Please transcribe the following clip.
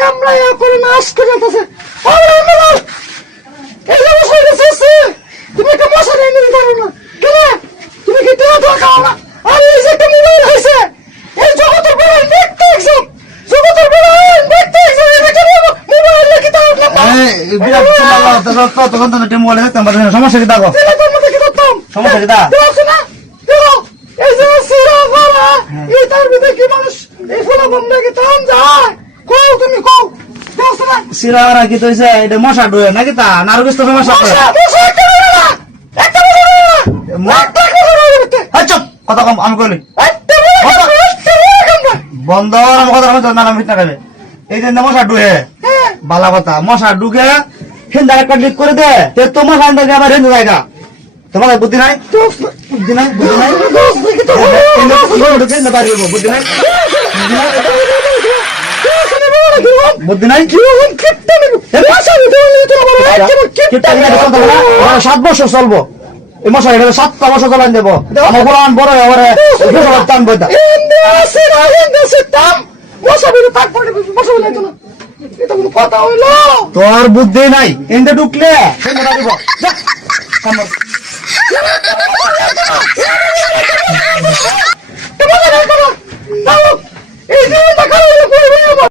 কামড়াইয়া করে নাশ করে যেতেছে। এই যে মশা গেছে, তুমি একটা মশা নিয়ে নিতে পারো না কেন? তুমি কি টেয়া ধোয়া খাও না? আর এই যে একটা মোবাইল হয়েছে, এই জগতের বড় দেখতে একজন, জগতের বড় দেখতে একজন, এটা কেন মোবাইল নাকি তাও না? তখন তো মোবাইলে দেখতাম, সমস্যা কি দেখো? তোর মধ্যে কি করতাম? সমস্যা কি দা? দেখো না, দেখো এই যে সিরা ফলা, এই তার ভিতরে কি মানুষ এই ফলা বন্ধ কি তাম যায়? কও তুমি কও, দেখো না? সিরাওয়ারা কি তৈছে? এটা মশা ডুয়ে নাকি তা? নারু কিছু সমস্যা আছে? মশা মশা একটা বেরো না, একটা বেরো না, একটা বেরো না, এই চুপ, কথা কম, আমি কইলি একটা বেরো না। বন্ধ। আমার কথা বলতে না, আমি না খাবে। এই যে মশা ডুয়ে হ্যাঁ বালা কথা, মশা ঢুকে হিন্দা একটা ক্লিক করে দে, তে তোমার হিন্দা আবার হিন্দু জায়গা। তোমার বুদ্ধি নাই? বুদ্ধি নাই, বুদ্ধি নাই, বুদ্ধি নাই, বুদ্ধি নাই। 7 বছর চলবো এই মশা, এটা 7টা বছর চালান দেবো। আমার পুরান বড় টান বইটা। কথা হইলো তোর বুদ্ধি নাই, এনতে ঢুকলে দিব।